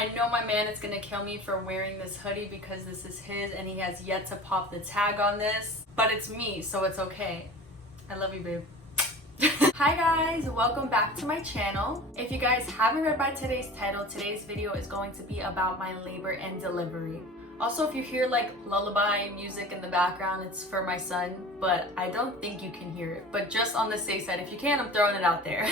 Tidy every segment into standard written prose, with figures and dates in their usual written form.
I know my man is gonna kill me for wearing this hoodie because this is his and he has yet to pop the tag on this, but it's me, so it's okay. I love you, babe. Hi guys, welcome back to my channel. If you guys haven't read by today's title, today's video is going to be about my labor and delivery. Also, if you hear like lullaby music in the background, it's for my son, but I don't think you can hear it. But just on the safe side, if you can, I'm throwing it out there.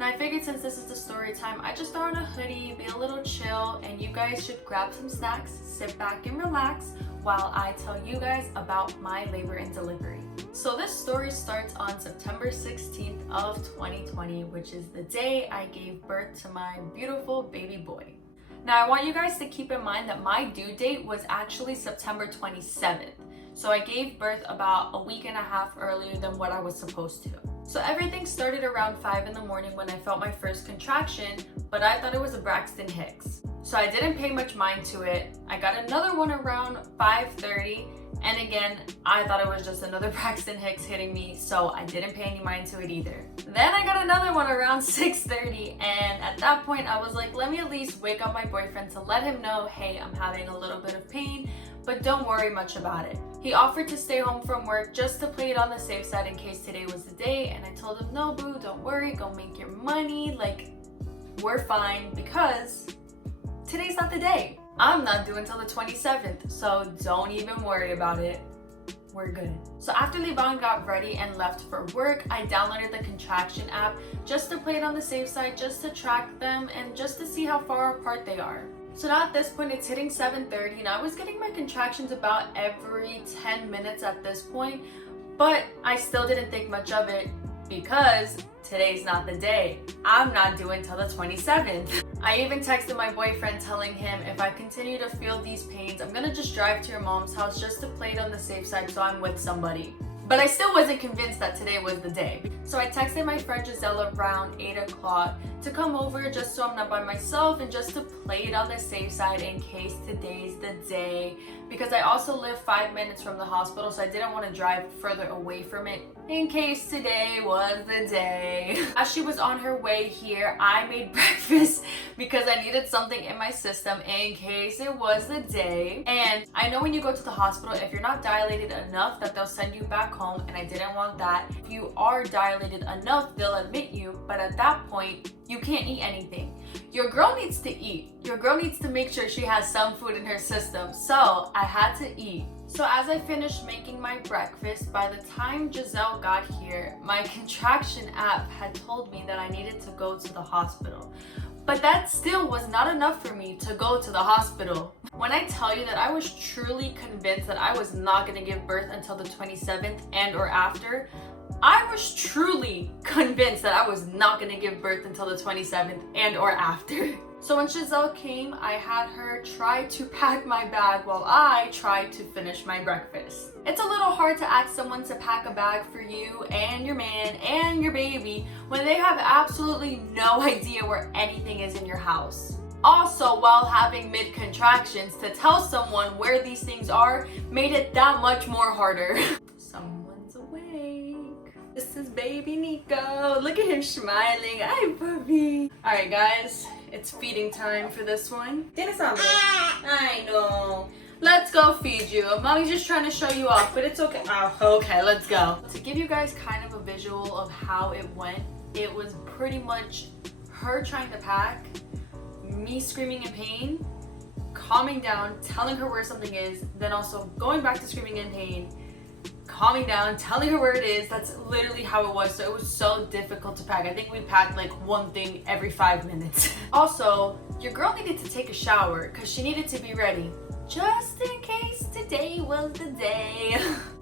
Now I figured since this is the story time, I just throw on a hoodie, be a little chill, and you guys should grab some snacks, sit back and relax while I tell you guys about my labor and delivery. So this story starts on September 16th of 2020, which is the day I gave birth to my beautiful baby boy. Now I want you guys to keep in mind that my due date was actually September 27th. So I gave birth about a week and a half earlier than what I was supposed to. So everything started around 5 in the morning when I felt my first contraction, but I thought it was a Braxton Hicks. So I didn't pay much mind to it. I got another one around 5:30, and again, I thought it was just another Braxton Hicks hitting me, so I didn't pay any mind to it either. Then I got another one around 6:30, and at that point I was like, let me at least wake up my boyfriend to let him know, hey, I'm having a little bit of pain, but don't worry much about it. He offered to stay home from work just to play it on the safe side in case today was the day, and I told him, no boo, don't worry, go make your money, like, we're fine because today's not the day. I'm not due until the 27th, so don't even worry about it. We're good. So after Levon got ready and left for work, I downloaded the contraction app just to play it on the safe side, just to track them and just to see how far apart they are. So now at this point it's hitting 7:30 and I was getting my contractions about every 10 minutes at this point, but I still didn't think much of it because today's not the day. I'm not due until the 27th. I even texted my boyfriend telling him if I continue to feel these pains, I'm gonna just drive to your mom's house just to play it on the safe side so I'm with somebody. But I still wasn't convinced that today was the day. So I texted my friend Giselle around 8 o'clock to come over just so I'm not by myself and just to play it on the safe side in case today's the day. Because I also live 5 minutes from the hospital, so I didn't want to drive further away from it in case today was the day. As she was on her way here, I made breakfast because I needed something in my system in case it was the day. And I know when you go to the hospital, if you're not dilated enough, that they'll send you back home, and I didn't want that. If you are dilated enough, they'll admit you, but at that point, you can't eat anything. Your girl needs to eat. Your girl needs to make sure she has some food in her system. So I had to eat. So as I finished making my breakfast, by the time Giselle got here, my contraction app had told me that I needed to go to the hospital. But that still was not enough for me to go to the hospital. When I tell you that I was truly convinced that I was not going to give birth until the 27th and or after, I was truly convinced that I was not going to give birth until the 27th and or after. So when Giselle came, I had her try to pack my bag while I tried to finish my breakfast. It's a little hard to ask someone to pack a bag for you and your man and your baby when they have absolutely no idea where anything is in your house. Also, while having mid-contractions, to tell someone where these things are made it that much more harder. Someone's awake. This is baby Nico. Look at him smiling. Hi, puppy. All right, guys. It's feeding time for this one. Tienes hambre? I know. Let's go feed you. Mommy's just trying to show you off, but it's okay. Oh, okay, let's go. To give you guys kind of a visual of how it went, it was pretty much her trying to pack, me screaming in pain, calming down, telling her where something is, then also going back to screaming in pain, calming down, telling her where it is. That's literally how it was. So it was so difficult to pack. I think we packed like one thing every 5 minutes. Also, your girl needed to take a shower because she needed to be ready just in case today was the day.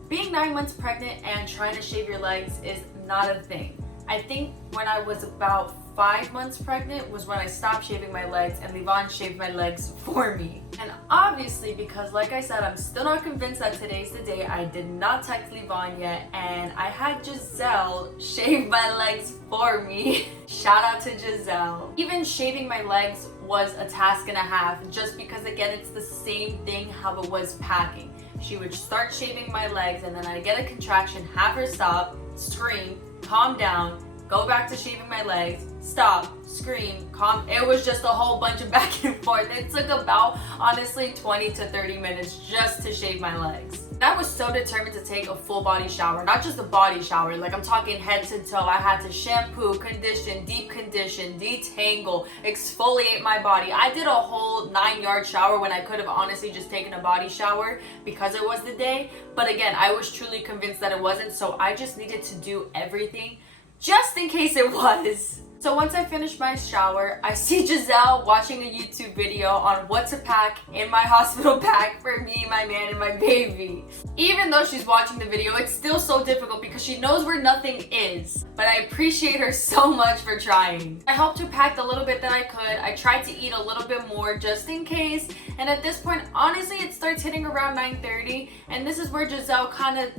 Being 9 months pregnant and trying to shave your legs is not a thing. I think when I was about 5 months pregnant was when I stopped shaving my legs and Levon shaved my legs for me. And obviously, because like I said, I'm still not convinced that today's the day, I did not text Levon yet, and I had Giselle shave my legs for me. Shout out to Giselle. Even shaving my legs was a task and a half, just because again, it's the same thing how it was packing. She would start shaving my legs and then I'd get a contraction, have her stop, scream, calm down, go back to shaving my legs, stop, scream, calm. It was just a whole bunch of back and forth. It took about, honestly, 20 to 30 minutes just to shave my legs. I was so determined to take a full body shower, not just a body shower, like I'm talking head to toe. I had to shampoo, condition, deep condition, detangle, exfoliate my body. I did a whole 9-yard shower when I could have honestly just taken a body shower because it was the day. But again, I was truly convinced that it wasn't, so I just needed to do everything just in case it was. So once I finished my shower, I see Giselle watching a YouTube video on what to pack in my hospital bag for me, my man, and my baby. Even though she's watching the video, it's still so difficult because she knows where nothing is. But I appreciate her so much for trying. I helped her pack the little bit that I could. I tried to eat a little bit more just in case. And at this point, honestly, it starts hitting around 9:30. And this is where Giselle kind of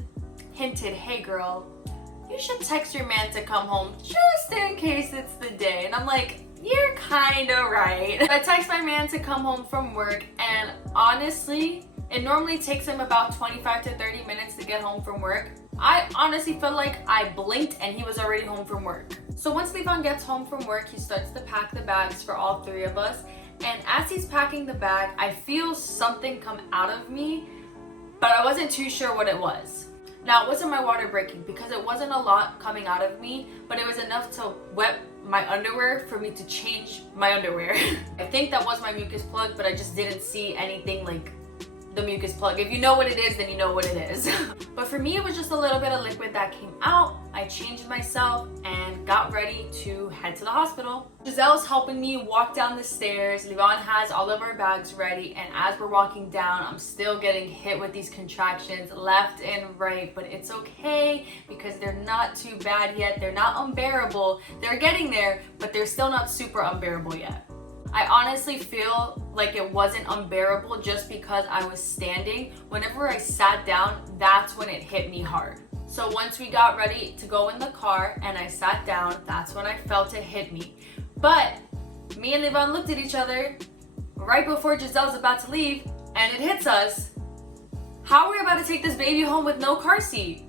hinted, hey girl, you should text your man to come home just in case it's the day. And I'm like, you're kind of right. I text my man to come home from work, and honestly, it normally takes him about 25 to 30 minutes to get home from work. I honestly felt like I blinked and he was already home from work. So once Levon gets home from work, he starts to pack the bags for all 3 of us. And as he's packing the bag, I feel something come out of me, but I wasn't too sure what it was. Now, it wasn't my water breaking because it wasn't a lot coming out of me, but it was enough to wet my underwear for me to change my underwear. I think that was my mucus plug, but I just didn't see anything like the mucus plug. If you know what it is, then you know what it is. But for me, it was just a little bit of liquid that came out. I changed myself and got ready to head to the hospital. Giselle's helping me walk down the stairs. Levon has all of our bags ready, and as we're walking down, I'm still getting hit with these contractions left and right, but it's okay because they're not too bad yet. They're not unbearable. They're getting there, but they're still not super unbearable yet. I honestly feel like it wasn't unbearable just because I was standing. Whenever I sat down, that's when it hit me hard. So once we got ready to go in the car and I sat down, that's when I felt it hit me. But me and Levon looked at each other right before Giselle's about to leave, and it hits us. How are we about to take this baby home with no car seat?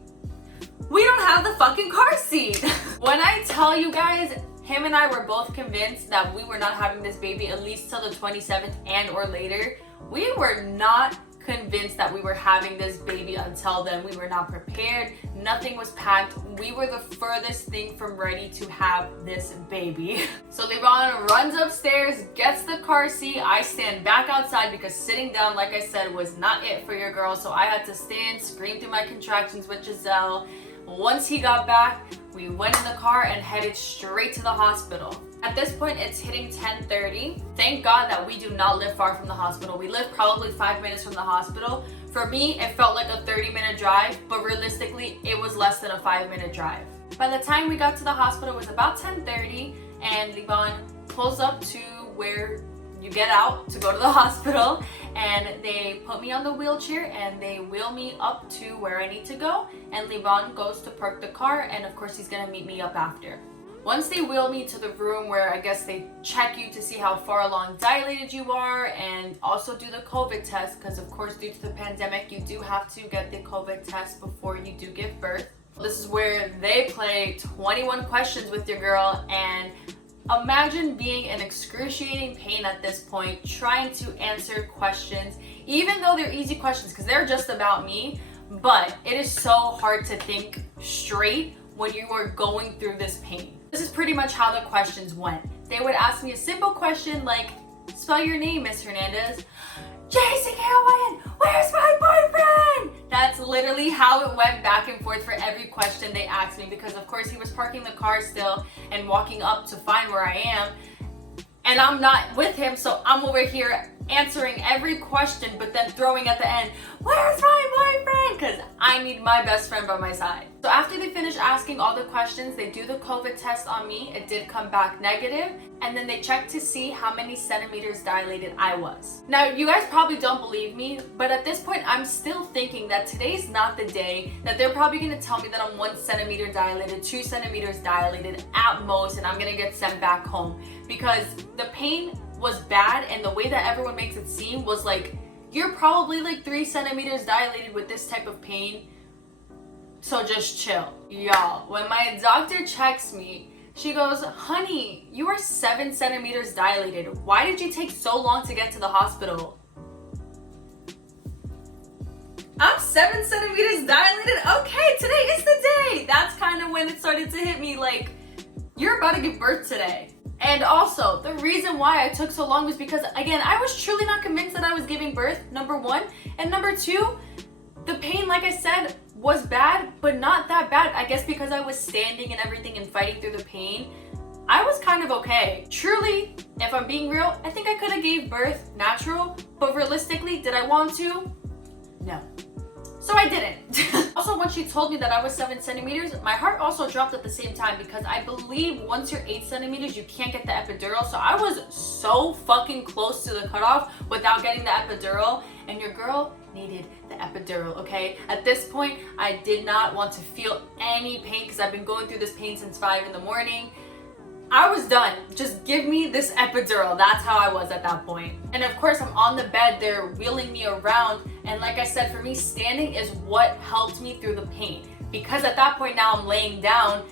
We don't have the fucking car seat. When I tell you guys, him and I were both convinced that we were not having this baby at least till the 27th and or later. We were not convinced that we were having this baby until then. We were not prepared. Nothing was packed. We were the furthest thing from ready to have this baby. So Levon runs upstairs, gets the car seat. I stand back outside because sitting down, like I said, was not it for your girl. So I had to stand, scream through my contractions with Giselle. Once he got back, we went in the car and headed straight to the hospital. At this point, it's hitting 10:30. Thank God that we do not live far from the hospital. We live probably 5 minutes from the hospital. For me, it felt like a 30-minute drive, but realistically, it was less than a 5-minute drive. By the time we got to the hospital, it was about 10:30, and Levon pulls up to where you get out to go to the hospital, and they put me on the wheelchair and they wheel me up to where I need to go, and Levon goes to park the car, and of course he's gonna meet me up after. Once they wheel me to the room where I guess they check you to see how far along dilated you are and also do the COVID test, because of course due to the pandemic you do have to get the COVID test before you do give birth. This is where they play 21 questions with your girl, and imagine being in excruciating pain at this point, trying to answer questions, even though they're easy questions because they're just about me, but it is so hard to think straight when you are going through this pain. This is pretty much how the questions went. They would ask me a simple question like, spell your name, Miss Hernandez. JCKLYN, where's my boyfriend? That's literally how it went back and forth for every question they asked me, because of course he was parking the car still and walking up to find where I am, and I'm not with him, so I'm over here answering every question, but then throwing at the end, where's my boyfriend? Because I need my best friend by my side. So after they finish asking all the questions, they do the COVID test on me. It did come back negative, and then they check to see how many centimeters dilated I was. Now, you guys probably don't believe me, but at this point, I'm still thinking that today's not the day, that they're probably gonna tell me that I'm 1 centimeter dilated, 2 centimeters dilated at most, and I'm gonna get sent back home, because the pain was bad, and the way that everyone makes it seem was like, you're probably like 3 centimeters dilated with this type of pain, so just chill. Y'all, when my doctor checks me, She goes, honey, you are 7 centimeters dilated. Why did you take so long to get to the hospital? I'm 7 centimeters dilated? Okay, today is the day. That's kind of when it started to hit me, like, you're about to give birth today. And also, the reason why I took so long was because, again, I was truly not convinced that I was giving birth, number one. And number two, the pain, like I said, was bad, but not that bad. I guess because I was standing and everything and fighting through the pain, I was kind of okay. Truly, if I'm being real, I think I could have gave birth natural, but realistically, did I want to? No. So I didn't. Also, when she told me that I was 7 centimeters, my heart also dropped at the same time because I believe once you're 8 centimeters, you can't get the epidural. So I was so fucking close to the cutoff without getting the epidural, and your girl needed the epidural, okay? At this point, I did not want to feel any pain because I've been going through this pain since 5 in the morning. I was done. Just give me this epidural. That's how I was at that point. And of course, I'm on the bed. They're wheeling me around. And like I said, for me, standing is what helped me through the pain. Because at that point now I'm laying down,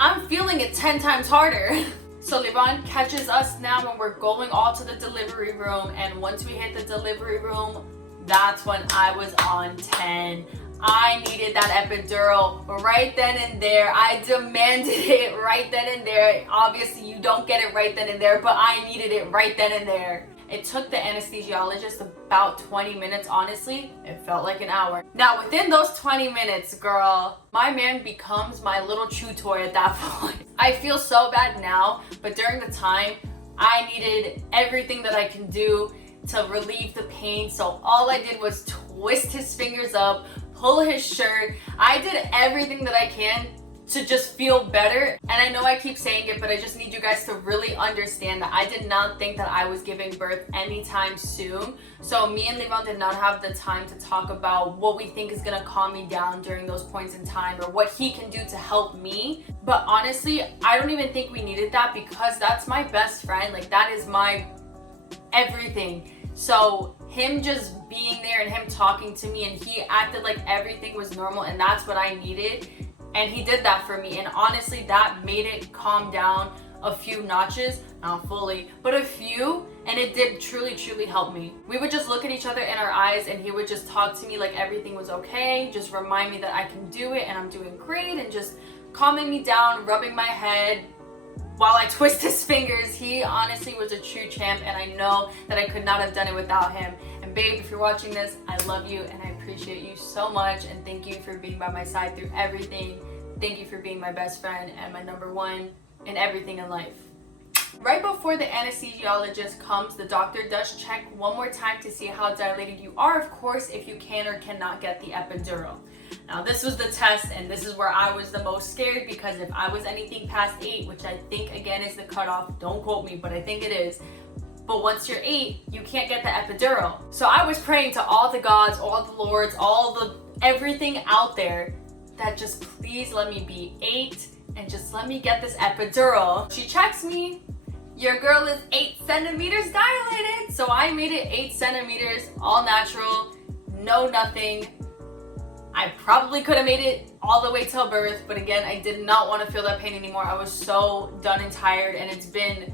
I'm feeling it 10 times harder. So Levon catches us now when we're going all to the delivery room. And once we hit the delivery room, that's when I was on 10. I needed that epidural right then and there. I demanded it right then and there. Obviously, you don't get it right then and there, but I needed it right then and there. It took the anesthesiologist about 20 minutes, honestly. It felt like an hour. Now, within those 20 minutes, girl, my man becomes my little chew toy at that point. I feel so bad now, but during the time, I needed everything that I can do to relieve the pain. So all I did was twist his fingers up, pull his shirt. I did everything that I can to just feel better. And I know I keep saying it, but I just need you guys to really understand that I did not think that I was giving birth anytime soon. So me and Levon did not have the time to talk about what we think is gonna calm me down during those points in time or what he can do to help me. But honestly, I don't even think we needed that because that's my best friend. Like, that is my everything. So him just being there and him talking to me, and he acted like everything was normal, and that's what I needed, and he did that for me. And honestly, that made it calm down a few notches, not fully, but a few, and it did truly help me. We would just look at each other in our eyes, and he would just talk to me like everything was okay, just remind me that I can do it and I'm doing great, and just calming me down, rubbing my head while I twist his fingers. He honestly was a true champ, and I know that I could not have done it without him. And babe, if you're watching this, I love you and I appreciate you so much, and thank you for being by my side through everything. Thank you for being my best friend and my number one in everything in life. Right before the anesthesiologist comes, the doctor does check one more time to see how dilated you are, of course, if you can or cannot get the epidural. Now, this was the test, and this is where I was the most scared, because if I was anything past 8, which I think again is the cutoff, don't quote me, but I think it is. But once you're 8, you can't get the epidural. So I was praying to all the gods, all the lords, everything out there that just please let me be 8 and just let me get this epidural. She checks me. Your girl is 8 centimeters dilated. So I made it 8 centimeters, all natural, no nothing. I probably could have made it all the way till birth, but again, I did not want to feel that pain anymore. I was so done and tired, and it's been,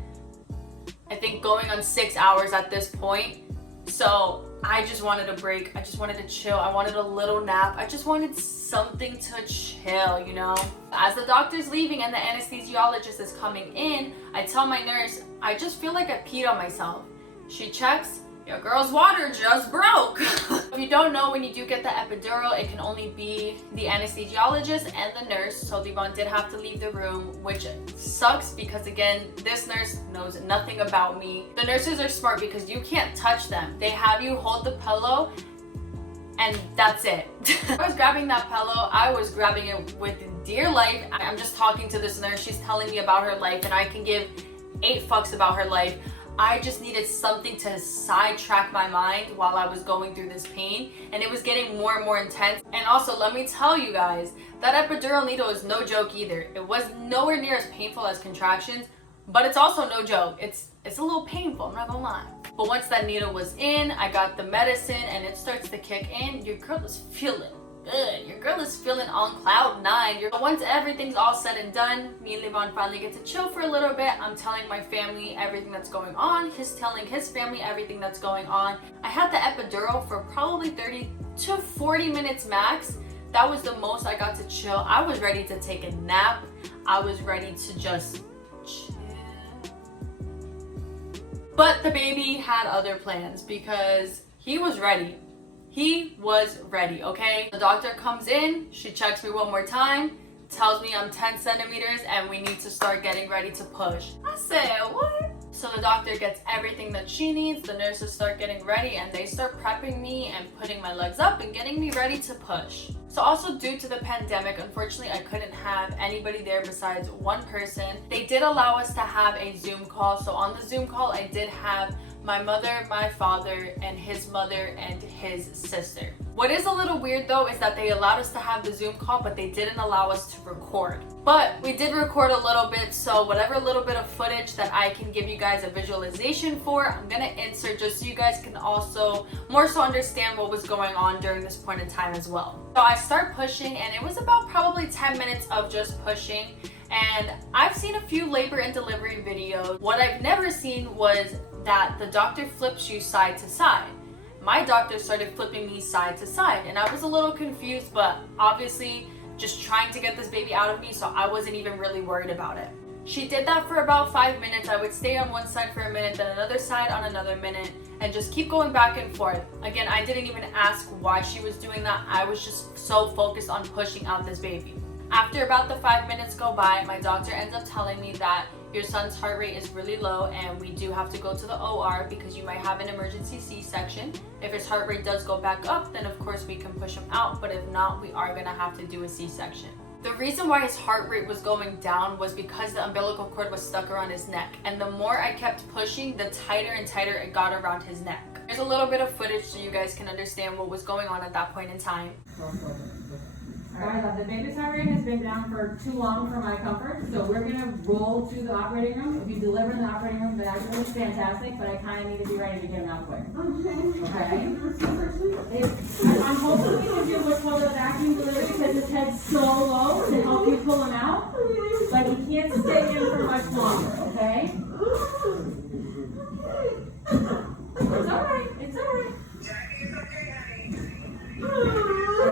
I think, going on 6 hours at this point. So I just wanted a break. I just wanted to chill. I wanted a little nap. I just wanted something to chill, you know? As the doctor's leaving and the anesthesiologist is coming in, I tell my nurse, I just feel like I peed on myself. She checks. Your girl's water just broke. If you don't know, when you do get the epidural, it can only be the anesthesiologist and the nurse. So Levon did have to leave the room, which sucks because, again, this nurse knows nothing about me. The nurses are smart because you can't touch them. They have you hold the pillow and that's it. I was grabbing that pillow. I was grabbing it with dear life. I'm just talking to this nurse. She's telling me about her life, and I can give 8 fucks about her life. I just needed something to sidetrack my mind while I was going through this pain, and it was getting more and more intense. And also, let me tell you guys, that epidural needle is no joke either. It was nowhere near as painful as contractions, but it's also no joke. It's a little painful, I'm not gonna lie. But once that needle was in, I got the medicine and it starts to kick in. Your girl is feeling good. Your girl is feeling on cloud 9. Once everything's all said and done, me and Levon finally get to chill for a little bit. I'm telling my family everything that's going on. He's telling his family everything that's going on. I had the epidural for probably 30 to 40 minutes max. That was the most I got to chill. I was ready to take a nap. I was ready to just chill. But the baby had other plans because he was ready. He was ready, okay? The doctor comes in, she checks me one more time, tells me I'm 10 centimeters and we need to start getting ready to push. I said, what? So the doctor gets everything that she needs, the nurses start getting ready, and they start prepping me and putting my legs up and getting me ready to push. So also due to the pandemic, unfortunately, I couldn't have anybody there besides one person. They did allow us to have a Zoom call. So on the Zoom call, I did have my mother, my father, and his mother and his sister. What is a little weird though is that they allowed us to have the Zoom call, but they didn't allow us to record. But we did record a little bit, so whatever little bit of footage that I can give you guys a visualization for, I'm gonna insert just so you guys can also more so understand what was going on during this point in time as well. So I start pushing, and it was about probably 10 minutes of just pushing. And I've seen a few labor and delivery videos. What I've never seen was that the doctor flips you side to side. My doctor started flipping me side to side, and I was a little confused, but obviously just trying to get this baby out of me, so I wasn't even really worried about it. She did that for about 5 minutes. I would stay on one side for a minute, then another side on another minute, and just keep going back and forth. Again, I didn't even ask why she was doing that. I was just so focused on pushing out this baby. After about the 5 minutes go by, my doctor ends up telling me that your son's heart rate is really low and we do have to go to the OR because you might have an emergency C-section. If his heart rate does go back up, then of course we can push him out, but if not, we are gonna have to do a C-section. The reason why his heart rate was going down was because the umbilical cord was stuck around his neck, and the more I kept pushing, the tighter and tighter it got around his neck. There's a little bit of footage so you guys can understand what was going on at that point in time. Alright, the baby's heart rate has been down for too long for my comfort, so we're gonna roll to the operating room. If you deliver in the operating room, then actually it's fantastic, but I kind of need to be ready to get him out quick. Okay? I'm hoping we can do what's called a vacuum delivery because his head's so low to help you pull him out, but he can't stay in for much longer, okay? It's alright, it's alright.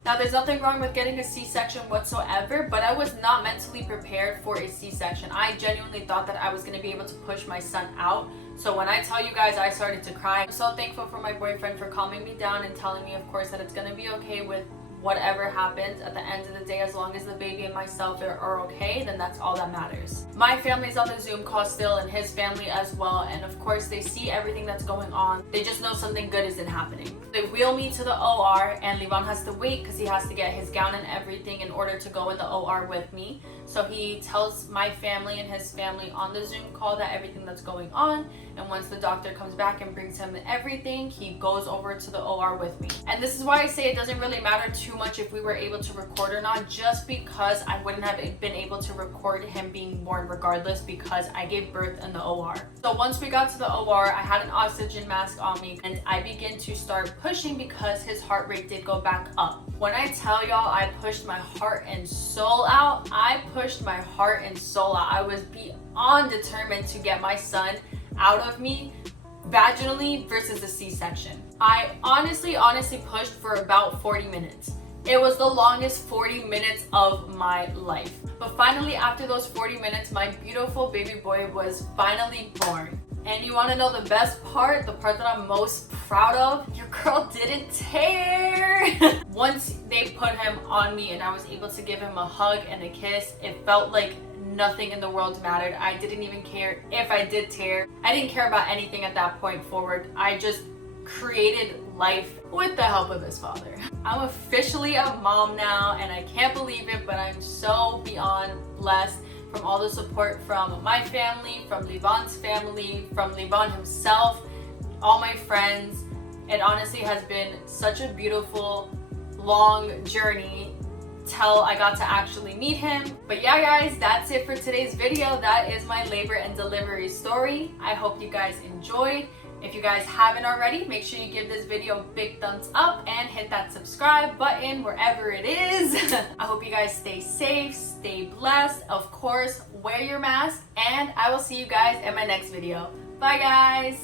Now, there's nothing wrong with getting a C-section whatsoever, but I was not mentally prepared for a C-section. I genuinely thought that I was going to be able to push my son out. So when I tell you guys I started to cry, I'm so thankful for my boyfriend for calming me down and telling me, of course, that it's going to be okay with whatever happens at the end of the day. As long as the baby and myself are okay, then that's all that matters. My family's on the Zoom call still, and his family as well, and of course they see everything that's going on. They just know something good isn't happening. They wheel me to the OR, and Levon has to wait because he has to get his gown and everything in order to go in the OR with me. So he tells my family and his family on the Zoom call that everything that's going on, and once the doctor comes back and brings him everything, he goes over to the OR with me. And this is why I say it doesn't really matter too much if we were able to record or not, just because I wouldn't have been able to record him being born regardless because I gave birth in the OR. So once we got to the OR, I had an oxygen mask on me and I began to start pushing because his heart rate did go back up. When I tell y'all I pushed my heart and soul out, I pushed my heart and soul out. I was beyond determined to get my son out of me vaginally versus a C-section. I honestly pushed for about 40 minutes. It was the longest 40 minutes of my life. But finally, after those 40 minutes, my beautiful baby boy was finally born. And you want to know the best part, the part that I'm most proud of? Your girl didn't tear. Once they put him on me and I was able to give him a hug and a kiss, it felt like nothing in the world mattered. I didn't even care if I did tear. I didn't care about anything at that point forward. I just created life with the help of his father. I'm officially a mom now and I can't believe it, but I'm so beyond blessed from all the support from my family, from Levon's family, from Levon himself, all my friends. It honestly has been such a beautiful, long journey till I got to actually meet him. But yeah guys, that's it for today's video. That is my labor and delivery story. I hope you guys enjoyed. If you guys haven't already, make sure you give this video a big thumbs up and hit that subscribe button wherever it is. I hope you guys stay safe, stay blessed. Of course, wear your mask, and I will see you guys in my next video. Bye guys!